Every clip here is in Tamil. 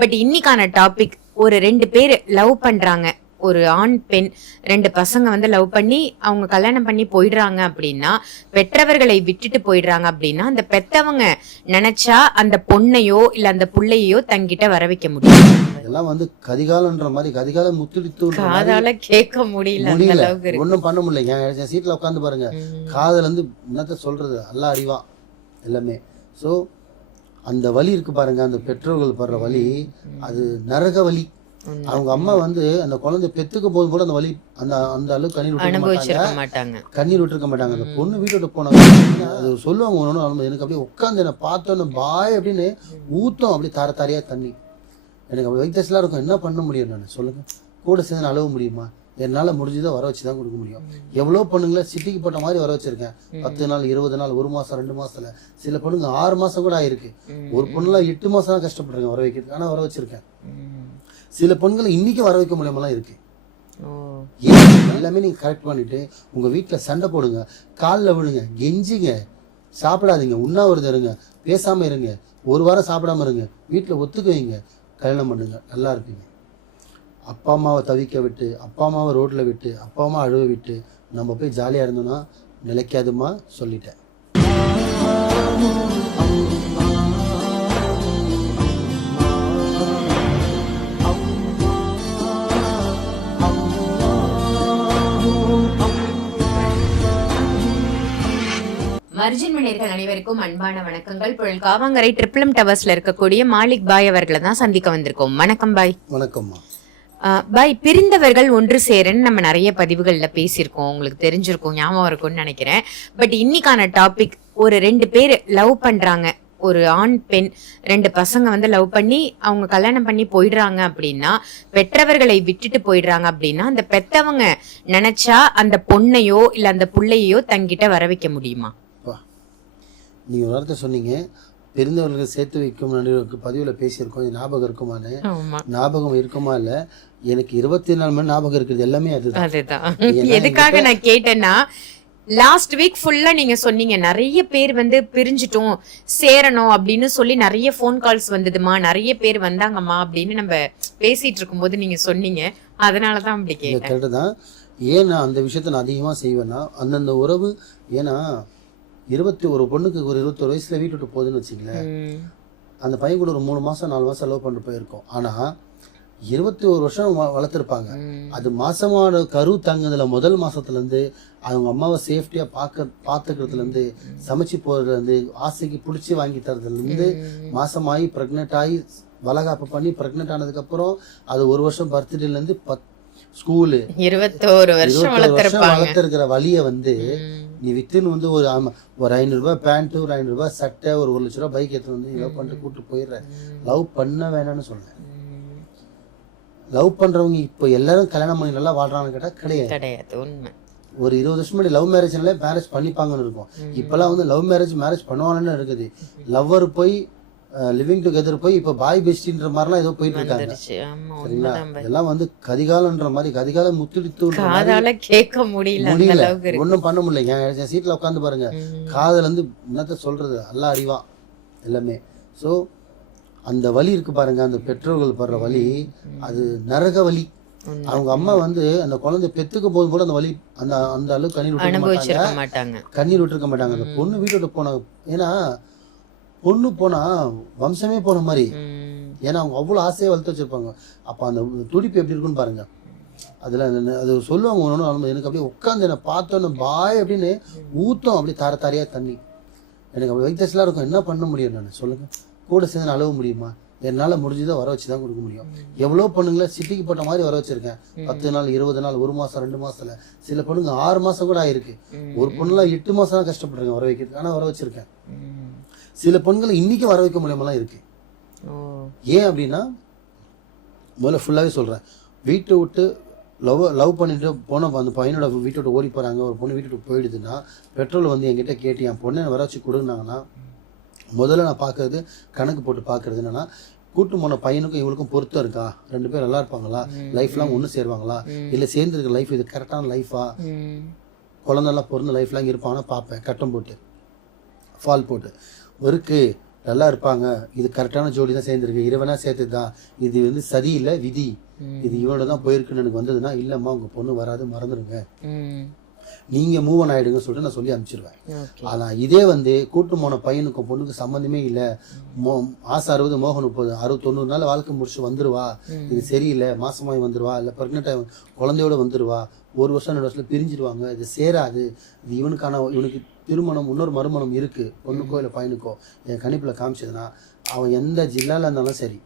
பட் இன்னைக்கான டாபிக் ஒரு 2 பேர் லவ் பண்றாங்க, ஒரு ஆண் பெண் 2 பசங்க வந்து லவ் பண்ணி அவங்க கல்யாணம் பண்ணி போயிடுறாங்க அப்படின்னா, பெற்றவர்களை விட்டுட்டு போயிடுறாங்க அப்படின்னா, அந்த பெத்தவங்க நினைச்சா அந்த பொண்ணையோ இல்ல அந்த புள்ளையோ தங்கிட்ட வர வைக்க முடியும். இதெல்லாம் வந்து கதிகாலன்ற மாதிரி கதிகாலம் முத்துடித்து காதால கேட்க முடியல, அந்த அளவுக்கு இருக்கு. ஒன்றும் பண்ண முடியல. என் சீட்டில் உட்காந்து பாருங்க, காதல் வந்து என்னத்த சொல்றது, எல்லாம் அறிவா எல்லாமே. ஸோ அந்த வலி இருக்கு பாருங்க, அந்த பெற்றோர்கள் படுற வலி, அது நரக வலி. அவங்க அம்மா வந்து அந்த குழந்தை பெத்துக்க போது கூட அந்த வலி அந்த அந்த அளவுக்கு கண்ணீர் விட்டுருக்க மாட்டாங்க. கண்ணீர் விட்டுருக்க மாட்டாங்க. அந்த பொண்ணு வீட்டு விட்டு போனாங்க, அது சொல்லுவாங்க ஒன்று, எனக்கு அப்படியே உட்காந்து என்னை பார்த்தோன்னு பாய் அப்படின்னு ஊத்தம், அப்படியே தார தாரியா தண்ணி. எனக்கு அப்படி வைத்தியஸ்லாம் இருக்கும். என்ன பண்ண முடியும் நான் சொல்லுங்க? கூட சேர்ந்து அழுவ முடியுமா? என்னால் முடிஞ்சதை வர வச்சு தான் கொடுக்க முடியும். எவ்வளோ பொண்ணுங்களை சிட்டிக்கு போட்ட மாதிரி வர வச்சிருக்கேன். 10 நாள் 20 நாள் 1 மாதம் 2 மாதத்துல, சில பொண்ணுங்க 6 மாதம் கூட ஆயிருக்கு. ஒரு பொண்ணுலாம் 8 மாதம் தான் கஷ்டப்படுறேங்க வர வைக்கிறதுக்கு, ஆனால் வர வச்சிருக்கேன். சில பொண்ணுங்களை இன்னைக்கு வர வைக்க முடியாமலாம் இருக்கு. எல்லாமே நீங்க கரெக்ட் பண்ணிட்டு உங்க வீட்டில் சண்டை போடுங்க, காலில் விழுங்க, கெஞ்சிங்க, சாப்பிடாதீங்க, உண்ணாவிரதம் இருங்க, பேசாம இருங்க, 1 வாரம் சாப்பிடாம இருங்க, வீட்டில் ஒத்துக்க வைங்க, கல்யாணம் பண்ணுங்க, நல்லா இருப்பீங்க. அப்பா அம்மாவை தவிக்க விட்டு, அப்பா அம்மாவை ரோட்ல விட்டு, அப்பா அம்மா அழுவ விட்டு நம்ம போய் ஜாலியா இருந்தோம்னா நிலைக்காதுமா, சொல்லிட்டேன். மர்ஜின் மணியர்கள் அனைவருக்கும் அன்பான வணக்கங்கள். புழல் காவாங்கரை ட்ரிபிள் டவர்ஸ்ல இருக்கக்கூடிய மாலிக் பாய் அவர்களை தான் சந்திக்க வந்திருக்கோம். வணக்கம் பாய். வணக்கம்மா. பாய், பிரிந்தவர்கள் ஒன்று சேரன்னு நம்ம நிறைய பதிவுகள்ல பேசியிருக்கோம், உங்களுக்கு தெரிஞ்சிருக்கும், ஞாபகம் இருக்கும்னு நினைக்கிறேன். பட் இன்னைக்கான டாபிக் ஒரு 2 பேர் லவ் பண்றாங்க, ஒரு ஆண் பெண் 2 பசங்க வந்து லவ் பண்ணி அவங்க கல்யாணம் பண்ணி போயிடுறாங்க அப்படின்னா, பெற்றவர்களை விட்டுட்டு போயிடுறாங்க அப்படின்னா, அந்த பெத்தவங்க நினைச்சா அந்த பொண்ணையோ இல்ல அந்த புள்ளையோ தங்கிட்ட வர வைக்க முடியுமா? நீங்க ஒரு வார்த்தை சொன்னீங்க, பிரிந்தவர்களுக்கு சேர்த்து வைக்கும் பதிவில் பேசியிருக்கோம். இது ஞாபகம் இருக்குமான்னு? ஞாபகம் இருக்குமா இல்ல, எனக்கு 24 மணி ஞாபகம் இருக்குது. எல்லாமே அதுதான். எதுக்காக நான் கேட்டேன்னா, லாஸ்ட் வீக் ஃபுல்லா நீங்க சொன்னீங்க நிறைய பேர் வந்து பிரிஞ்சிட்டோம் சேரணும் அப்படின்னு சொல்லி நிறைய போன் கால்ஸ் வந்ததுமா, நிறைய பேர் வந்தாங்கம்மா அப்படின்னு நம்ம பேசிட்டு இருக்கும் போது நீங்க சொன்னீங்க. அதனாலதான் அப்படி கேட்டேன். கரெக்டு தான். ஏன் நான் அந்த விஷயத்த நான் அதிகமா செய்வேன்னா, அந்தந்த உறவு, ஏன்னா 21 பொண்ணுக்கு ஒரு 21 வயசுல வீட்டு விட்டு போகுதுன்னு வச்சுங்களேன், அந்த பையன் கூட ஒரு 3 மாசம் 4 மாசம் லவ் பண்ணிட்டு போயிருக்கோம். ஆனா 21 வருஷம் வளர்த்துருப்பாங்க. அது மாசமான கரு தங்குதுல முதல் மாசத்துல இருந்து அவங்க அம்மாவை சேஃப்டியா பாத்துக்கிறதுல இருந்து, சமைச்சு போறதுல இருந்து, ஆசைக்கு பிடிச்சி வாங்கி தரதுல இருந்து, மாசமாயி பிரெக்னென்ட் ஆகி வளகாப்பு பண்ணி பிரெக்னென்ட் ஆனதுக்கு அப்புறம் அது 1 வருஷம் பர்த்டேல இருந்து ஸ்கூலு 21 வருஷம் வளர்த்திருக்கிற வழிய வந்து நீ வித்துன்னு வந்து ஒரு 500 ரூபாய் பேண்ட், ஒரு 500 ரூபாய் சட்டை, ஒரு 1 லட்ச ரூபாய் பைக் எடுத்து வந்து லவ் பண்ணிட்டு கூட்டு போயிடுற. லவ் பண்ண வேணாம்னு சொல்றேன். லவ் பண்றவங்க இப்போ எல்லாரும் கல்யாணம் பண்ணி நல்லா வாழ்றான்னு கேட்டா கிடையாது. உண்மை. ஒரு 20 வருஷம் முன்னாடி லவ் மேரேஜ்னாலே மேரேஜ் பண்ணிப்பாங்கன்னு இருக்கும். இப்பெல்லாம் வந்து லவ் மேரேஜ் பண்ணுவாங்கன்னு இருக்குது. லவ்வர் போய் லிவிங் டுகெதர் போய் இப்ப பாய் பெஸ்டின்ற மாதிரிலாம் ஏதோ போயிட்டு இருக்காங்க. சரிங்களா? இதெல்லாம் வந்து கதிகாலன்ற மாதிரி கதிகாலம் முத்துடித்து காதால கேட்க முடியல, ஒன்றும் பண்ண முடியல. என் சீட்ல உட்காந்து பாருங்க, காதல் வந்து என்னத்த சொல்றது, எல்லாம் அறிவா எல்லாமே. ஸோ அந்த வலி இருக்கு பாருங்க, அந்த பெற்றோர்கள் படுற வலி, அது நரக வலி. அவங்க அம்மா வந்து அந்த குழந்தை பெத்துக்க போது கூட அந்த வலி அந்த அந்த அளவுக்கு கண்ணீர் விட்டுருக்க மாட்டாங்க. அந்த பொண்ணு வீட்டு விட்டு போனாங்க. ஏன்னா பொண்ணு போனா வம்சமே போன மாதிரி. ஏன்னா அவங்க அவ்வளவு ஆசையை வளர்த்து வச்சிருப்பாங்க. அப்ப அந்த துடிப்பு எப்படி இருக்குன்னு பாருங்க. அதுல அது சொல்லுவாங்க ஒன்று, எனக்கு அப்படியே உட்காந்து என்னை பார்த்தோன்னு பாய் அப்படின்னு ஊத்தம், அப்படியே தார தாரியா தண்ணி. எனக்கு அப்படி வைத்தியஸ்லாம் இருக்கும். என்ன பண்ண முடியும் நான் சொல்லுங்க? கூட சேர்ந்து அழுவ முடியுமா? என்னால் முடிஞ்சதை வர வச்சு தான் கொடுக்க முடியும். எவ்வளோ பொண்ணுங்களை சிட்டிக்கு போட்ட மாதிரி வர வச்சிருக்கேன். 10 நாள் 20 நாள் 1 மாதம் 2 மாதத்துல, சில பொண்ணுங்க 6 மாதம் கூட ஆயிருக்கு. ஒரு பொண்ணுலாம் 8 மாதம் தான் கஷ்டப்படுறேங்க வர வைக்கிறதுக்கு, ஆனால் வர வச்சிருக்கேன். சில பெண்களை இன்னைக்கு வர வைக்க முடியாமலாம் இருக்கு. ஏன் அப்படின்னா, முதல்ல ஃபுல்லாவே சொல்றேன், வீட்டை விட்டு லவ் பண்ணிட்டு போன அந்த பையனோட வீட்டை விட்டு ஓடி போறாங்க, ஒரு பொண்ணு வீட்டு விட்டு போயிடுதுன்னா, பெட்ரோல் வந்து என்கிட்ட கேட்டு என் பொண்ணை வர வச்சு கொடுனாங்கன்னா, முதல்ல நான் பார்க்கறது, கணக்கு போட்டு பார்க்கறது என்னன்னா, கூட்டு போன பையனுக்கும் இவளுக்கும் பொருத்தம் இருக்கா, 2 பேரும் நல்லா இருப்பாங்களா, லைஃப்லாம் ஒன்று சேருவாங்களா, இல்லை சேர்ந்துருக்க லைஃப் இது கரெக்டான லைஃபா, குழந்தைலாம் பிறந்த லைஃப்லாம் இருப்பாங்கன்னா பார்ப்பேன். கட்டம் போட்டு ஃபால் போட்டு இருக்கு நல்லா இருப்பாங்க, இது கரெக்டான ஜோடி தான் சேர்ந்துருக்கு, இறைவனா சேர்த்து தான், இது வந்து சதி இல்லை விதி, இது இவனோட தான் போயிருக்குன்னு எனக்கு வந்ததுன்னா, இல்லைம்மா உங்கள் பொண்ணு வராது, மறந்துடுங்க, நீங்கள் மூவ் ஆன் ஆகிடுங்கன்னு சொல்லிட்டு நான் சொல்லி அனுப்பிச்சிருவேன். ஆனால் இதே வந்து கூட்டு போன பையனுக்கும் பொண்ணுக்கு சம்மந்தமே இல்லை, ஆசை 60 மோகம் 30, 60-90 நாள் வாழ்க்கை முடிச்சு வந்துடுவா, இது சரியில்லை, மாசமாகி வந்துடுவா, இல்லை ப்ரெக்னென்ட் குழந்தையோட வந்துடுவா, 1 வருஷம் 2 வருஷத்துல பிரிஞ்சிடுவாங்க, இது சேராது, இது இவனுக்கு திருமணம் இன்னொரு மறுமணம் இருக்குது, பொண்ணுக்கோ இல்லை பையனுக்கோ என் கணிப்பில் காமிச்சதுன்னா அவன் எந்த ஜில்லாவில் இருந்தாலும் சரி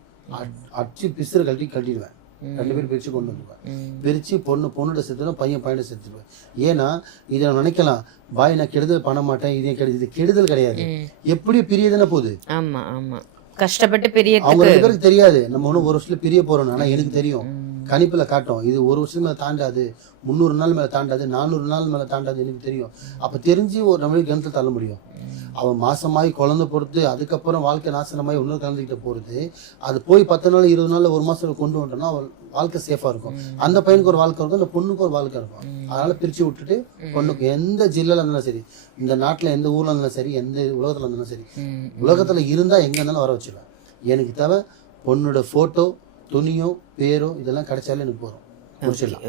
அடிச்சு பிசுறு கட்டிடுவேன். 2 பேரும் பிரித்து கொண்டு வந்துடுவேன். பிரித்து பொண்ணோட சேர்த்துடும், பையனை சேர்த்துடுவேன். ஏன்னா இதை நினைக்கலாம், பாய் நான் கெடுதல் பண்ண மாட்டேன், இது கெடுதல் கிடையாது, எப்படி பிரியதுன்னா போகுது. ஆமா ஆமா, கஷ்டப்பட்டு பிரிய அவங்க 2 பேருக்கு தெரியாது நம்ம ஒன்றும் 1 வருஷத்துல பிரிய போறோம். ஆனா எனக்கு தெரியும், கணிப்புல காட்டும், இது 1 வருஷம் மேல தாண்டாது, 300 நாள் மேல தாண்டாது, 400 நாள் மேல தாண்டாது, எனக்கு தெரியும். அப்ப தெரிஞ்சு ஒரு நம்மளுக்கு கிணத்துல தள்ள முடியும். அவன் மாசமாயி குழந்தை பொறுத்து அதுக்கப்புறம் வாழ்க்கை நாசனமாயி இன்னொரு கலந்துக்கிட்ட போறது, அது போய் 10 நாள் 20 நாள் 1 மாசத்துல கொண்டு வந்துட்டோம்னா அவள் வாழ்க்கை சேஃபா இருக்கும். அந்த பையனுக்கு ஒரு வாழ்க்கை இருக்கும், அந்த பொண்ணுக்கு ஒரு வாழ்க்கை இருக்கும். அதனால பிரிச்சு விட்டுட்டு பொண்ணுக்கு எந்த ஜில்லால இருந்தாலும் சரி, இந்த நாட்டுல எந்த ஊர்ல இருந்தாலும் சரி, எந்த உலகத்துல இருந்தாலும் சரி, உலகத்துல இருந்தா எங்க இருந்தாலும் வர வச்சிருவேன். எனக்கு தேவை பொண்ணோட போட்டோ, துணியோ, பேரோ இதெல்லாம் கிடைச்சாலும் எனக்கு போதும், முடிச்சிடலாம்.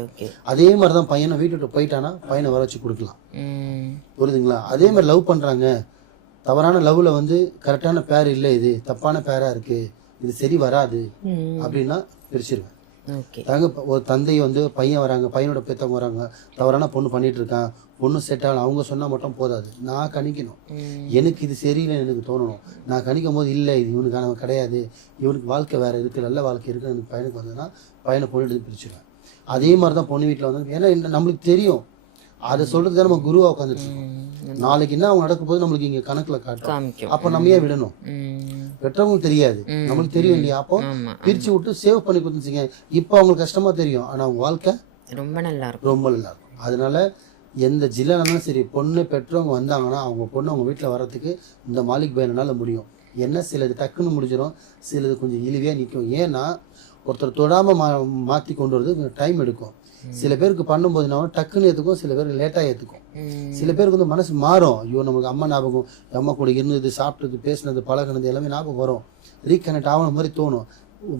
அதே மாதிரிதான் பையனை வீட்டு விட்டு போயிட்டானா பையனை வர வச்சு கொடுக்கலாம். புரியுதுங்களா? அதே மாதிரி லவ் பண்றாங்க, தவறான லவ்ல வந்து கரெக்டான பேர் இல்லை, இது தப்பான பேரா இருக்கு, இது சரி வராது அப்படின்னா பிரிச்சிருவேன். ஒரு தந்தை வந்து பையன் வராங்க, பையனோட பெற்றவங்க வராங்க, தவறான பொண்ணு பண்ணிட்டு இருக்கான், பொண்ணு செட் ஆகலாம், அவங்க சொன்னா மட்டும் போதாது, நான் கணிக்கணும். எனக்கு இது சரியில்லை எனக்கு தோணணும். நான் கணிக்கும் போது இல்லை இது இவனுக்கான கிடையாது, இவனுக்கு வாழ்க்கை வேற இருக்கு, நல்ல வாழ்க்கை இருக்கு, எனக்கு பையனுக்கு வந்ததுன்னா பையனை பொண்ணு எடுத்து பிரிச்சிருவேன். அதே மாதிரிதான் பொண்ணு வீட்டில் வந்து, ஏன்னா நம்மளுக்கு தெரியும், அதை சொல்றது தான் நம்ம குருவா உட்காந்துட்டு இருக்கோம். நாளைக்கு என்ன அவங்க நடக்கும் போது நம்மளுக்கு இங்க கணக்குல காட்டும். அப்ப நம்ம ஏன் விடணும்? பெற்றவங்களுக்கு தெரியாது, நம்மளுக்கு தெரியும் இல்லையா? அப்போ பிரிச்சு விட்டு சேவ் பண்ணி கொடுத்துச்சிங்க. இப்ப அவங்களுக்கு கஷ்டமா தெரியும், ஆனா அவங்க வாழ்க்கை ரொம்ப நல்லா இருக்கும், ரொம்ப நல்லா இருக்கும். அதனால எந்த ஜில்லானாலும் சரி, பொண்ணு பெற்றவங்க வந்தாங்கன்னா அவங்க பொண்ணு அவங்க வீட்டுல வர்றதுக்கு இந்த மாலிக் பையனால முடியும். என்ன சிலது டக்குன்னு முடிஞ்சிடும், சிலது கொஞ்சம் இழிவே நிற்கும். ஏன்னா ஒருத்தர் தொடாம மாத்தி கொண்டு வரது டைம் எடுக்கும். சில பேருக்கு பண்ணும்போது நம்ம டக்குன்னு ஏற்றுக்கும், சில பேருக்கு லேட்டாக ஏற்றுக்கும். சில பேருக்கு வந்து மனசு மாறும், ஐயோ நமக்கு அம்மா ஞாபகம், அம்மா கூட இருந்தது, சாப்பிட்டது, பேசினது, பழகினது எல்லாமே ஞாபகம் வரும், ரீகனெக்ட் ஆகின மாதிரி தோணும்.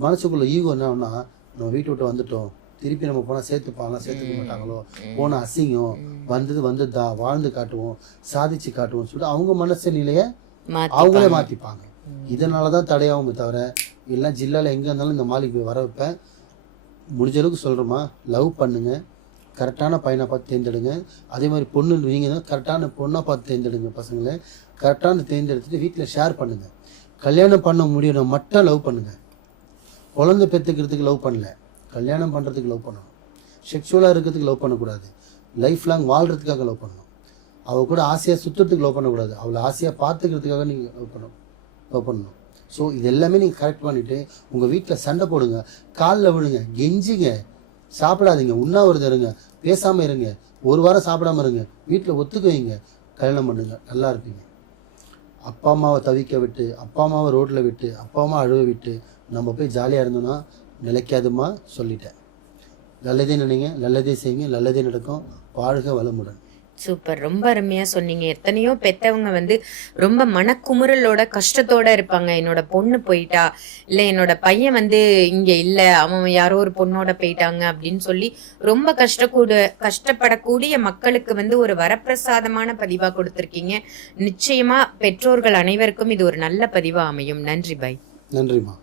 மனசுக்குள்ள ஈகோ என்னன்னா, நம்ம வீட்டு விட்டு வந்துட்டோம், திருப்பி நம்ம போனால் சேர்த்துப்பாங்களா, சேர்த்துக்க மாட்டாங்களோ, போனால் அசிங்கம், வந்ததுதான் வாழ்ந்து காட்டுவோம், சாதிச்சு காட்டுவோம் சொல்லிட்டு அவங்க மனசு நிலையை அவங்களே மாற்றிப்பாங்க. இதனால தான் தடையாகும் தவிர, இல்லை ஜில்லாவில் எங்கே இருந்தாலும் இந்த மாலிக் போய் வர வைப்பேன். முடிஞ்ச அளவுக்கு சொல்கிறோமா, லவ் பண்ணுங்க, கரெக்டான பையனை பார்த்து தேர்ந்தெடுங்க. அதே மாதிரி பொண்ணு நீங்கள் தான் கரெக்டான பொண்ணாக பார்த்து தேர்ந்தெடுங்க. பசங்களை கரெக்டான தேர்ந்தெடுத்துட்டு வீட்டில் ஷேர் பண்ணுங்கள். கல்யாணம் பண்ண முடியணும் மட்டும் லவ் பண்ணுங்கள். குழந்தை பெற்றுக்கிறதுக்கு லவ் பண்ணல, கல்யாணம் பண்ணுறதுக்கு லவ் பண்ணணும். செக்ஷுவலாக இருக்கிறதுக்கு லவ் பண்ணக்கூடாது, லைஃப் லாங் வாழ்கிறதுக்காக லவ் பண்ணணும். அவள் கூட ஆசையாக சுற்றுறதுக்கு லவ் பண்ணக்கூடாது, அவளை ஆசையாக பார்த்துக்கிறதுக்காக நீங்கள் லவ் பண்ணணும். ஸோ இது எல்லாமே நீங்கள் கரெக்ட் பண்ணிவிட்டு உங்கள் வீட்டில் சண்டை போடுங்க, காலில் விழுங்க, கெஞ்சிங்க, சாப்பிடாதீங்க, உண்ணாவிரதம் இருங்க, பேசாமல் இருங்க, 1 வாரம் சாப்பிடாம இருங்க, வீட்டில் ஒத்துக்க வைங்க, கல்யாணம் பண்ணுங்க, நல்லா இருப்பீங்க. அப்பா அம்மாவை தவிக்க விட்டு, அப்பா அம்மாவை ரோட்டில் விட்டு, அப்பா அம்மா அழுவ விட்டு நம்ம போய் ஜாலியாக இருந்தோம்னா நிலைக்காதுமா சொல்லிட்டேன். நல்லதே நினைங்க, நல்லதே செய்யுங்க, நல்லதே நடக்கும். வாழ்க வளமுடன். சூப்பர், ரொம்ப அருமையா சொன்னீங்க. எத்தனையோ பெத்தவங்க வந்து ரொம்ப மனக்குமுறலோட கஷ்டத்தோட இருப்பாங்க, என்னோட பொண்ணு போயிட்டா, இல்ல என்னோட பையன் வந்து இங்க இல்ல, அவன் யாரோ ஒரு பொண்ணோட போயிட்டாங்க அப்படின்னு சொல்லி ரொம்ப கஷ்டப்படக்கூடிய மக்களுக்கு வந்து ஒரு வரப்பிரசாதமான பதிவா கொடுத்திருக்கீங்க. நிச்சயமா பெற்றோர்கள் அனைவருக்கும் இது ஒரு நல்ல பதிவா அமையும். நன்றி பாய். நன்றிமா.